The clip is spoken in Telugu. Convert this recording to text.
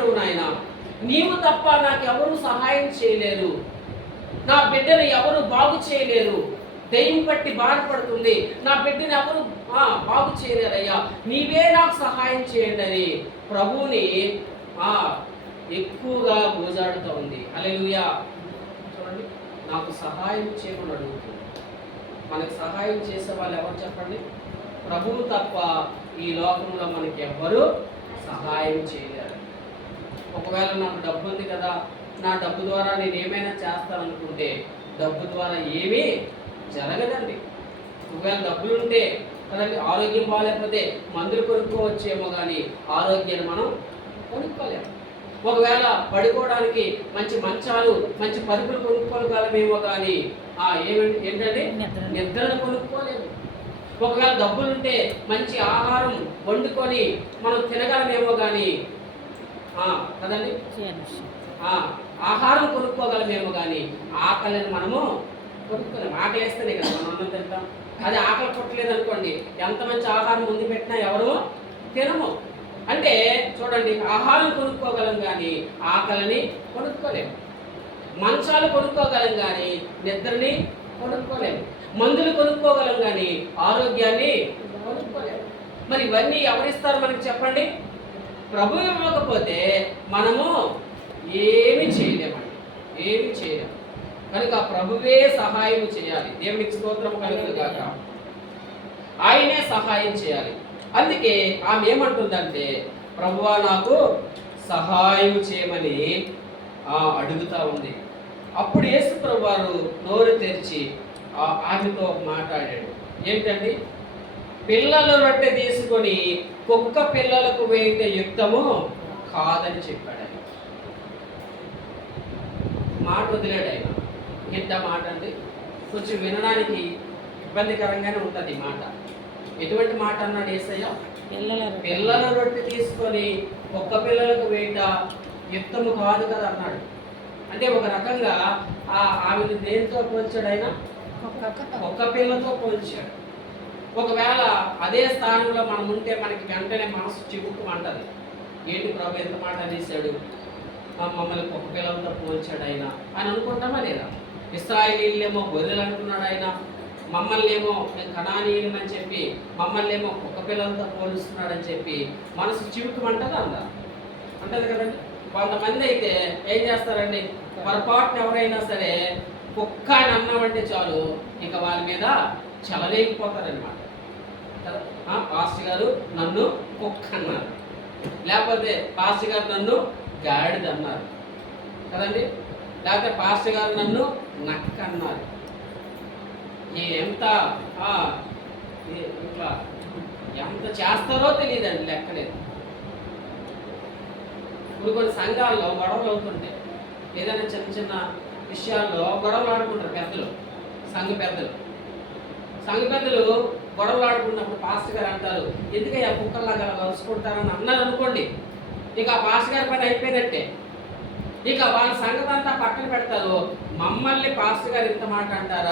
నాయకుడు నాయన, నీవు తప్ప నాకు ఎవరు సహాయం చేయలేరు, నా బిడ్డను ఎవరు బాగు చేయలేరు, దెయ్యం పట్టి బాధపడుతుంది, నా బిడ్డను ఎవరు బాగు చేయలేరయ్యా, నీవే నాకు సహాయం చేయండి అని ప్రభువుని ఎక్కువగా గోజాడుతూ ఉంది. హల్లెలూయా. చూడండి, నాకు సహాయం చేయమని అడుగుతుంది. మనకు సహాయం చేసే వాళ్ళు ఎవరు చెప్పండి? ప్రభువు తప్ప ఈ లోకంలో మనకి ఎవ్వరూ సహాయం చేయలేరు. ఒకవేళ నాకు డబ్బు ఉంది కదా, నా డబ్బు ద్వారా నేను ఏమైనా చేస్తాననుకుంటే డబ్బు ద్వారా ఏమీ జరగదండి. ఒకవేళ డబ్బులు ఉంటే కదండి, ఆరోగ్యం బాగాలేకపోతే మందులు కొనుక్కోవచ్చేమో కానీ ఆరోగ్యాన్ని మనం కొనుక్కోలేము. ఒకవేళ పడుకోవడానికి మంచి మంచాలు, మంచి పరుపులు కొనుక్కోగలమేమో కానీ ఏంటంటే నిద్రను కొనుక్కోలేము. ఒకవేళ డబ్బులుంటే మంచి ఆహారం వండుకొని మనం తినగలమేమో కానీ కదండి, ఆహారం కొనుక్కోగలమేమో కానీ ఆకలిని మనము కొనుక్కోలేము. ఆకలి వేస్తేనే కదా మనం అన్నం తింటాం. అది ఆకలి పుట్టలేదు అనుకోండి, ఎంత మంచి ఆహారం ముందు పెట్టినా ఎవరు తినము. అంటే చూడండి, ఆహారం కొనుక్కోగలం కానీ ఆకలిని కొనుక్కోలేము. మంచాలు కొనుక్కోగలం కానీ నిద్రని కొనుక్కోలేము. మందులు కొనుక్కోగలం కానీ ఆరోగ్యాన్ని కొనుక్కోలేము. మరి ఇవన్నీ ఎవరిస్తారు మనకి చెప్పండి? ప్రభు ఇవ్వకపోతే మనము ఏమి చేయలేమండి, ఏమి చేయలేము. కనుక ప్రభువే సహాయం చేయాలి. దేవునికి స్తోత్రం కలుగును గాక. ఆయనే సహాయం చేయాలి. అందుకే ఆమె ఏమంటుందంటే, ప్రభువా నాకు సహాయం చేయమని అడుగుతా ఉంది. అప్పుడు యేసు ప్రభువారు నోరు తెరిచి ఆమెతో మాట్లాడాడు. ఏంటండి? పిల్లల రొట్టె తీసుకొని కుక్క పిల్లలకు వేయట యుక్తము కాదని చెప్పాడు. ఆయన మాట వదిలాడు. ఆయన ఎంత మాట అండి, కొంచెం వినడానికి ఇబ్బందికరంగానే ఉంటుంది ఈ మాట. ఎటువంటి మాట అన్నాడు యేసయ్య? పిల్లల రొట్టె తీసుకొని కుక్క పిల్లలకు వేయట యుక్తము కాదు కదా అన్నాడు. అంటే ఒక రకంగా ఆమెను దేనితో పోల్చాడు? ఆయన ఒక్క పిల్లతో పోల్చాడు. ఒకవేళ అదే స్థానంలో మనం ఉంటే మనకి వెంటనే మనసు చివుక్కుమంటది. ఏంటి ప్రభు ఎంత మాట అనేసాడు, మమ్మల్ని కుక్క పిల్లలతో పోల్చాడు ఆయన అని అనుకుంటామా లేదా? ఇశ్రాయేలీయులేమో గొర్రెలు అనుకున్నాడు ఆయన, మమ్మల్ని ఏమో మేము కనానీయులమని చెప్పి మమ్మల్ని ఏమో కుక్క పిల్లలతో పోలుస్తున్నాడని చెప్పి మనసు చివుక్కుమంటది అంటది కదండి. కొంతమంది అయితే ఏం చేస్తారండి, పొరపాటున ఎవరైనా సరే కుక్క అని అన్నామంటే చాలు ఇక వాళ్ళ మీద చలలేకపోతారనమాట. పాస్టర్ గారు నన్ను కుక్క అన్నారు, లేకపోతే పాస్టర్ గారు నన్ను గాడిద అన్నారు కదండి, లేకపోతే పాస్టర్ గారు నన్ను నక్క అన్నారు. ఎంత ఇట్లా ఎంత చేస్తారో తెలియదండి, లెక్కలేదు. ఇప్పుడు కొన్ని సంఘాల్లో గొడవలు అవుతుంటాయి. ఏదైనా చిన్న చిన్న విషయాల్లో గొడవలు ఆడుకుంటారు పెద్దలు, సంఘ పెద్దలు గొడవలు ఆడుకున్నప్పుడు పాస్టర్ గారు అంటారు, ఎందుకయ్యా కుక్కల్లాగా కలుసుకుంటారని అన్నారు అనుకోండి, ఇక ఆ పాస్టర్ గారి పని అయిపోయినట్టే. ఇక వాళ్ళ సంగతి అంతా పక్కన పెడతారు. మమ్మల్ని పాస్టర్ గారు ఇంత మాట అంటారా?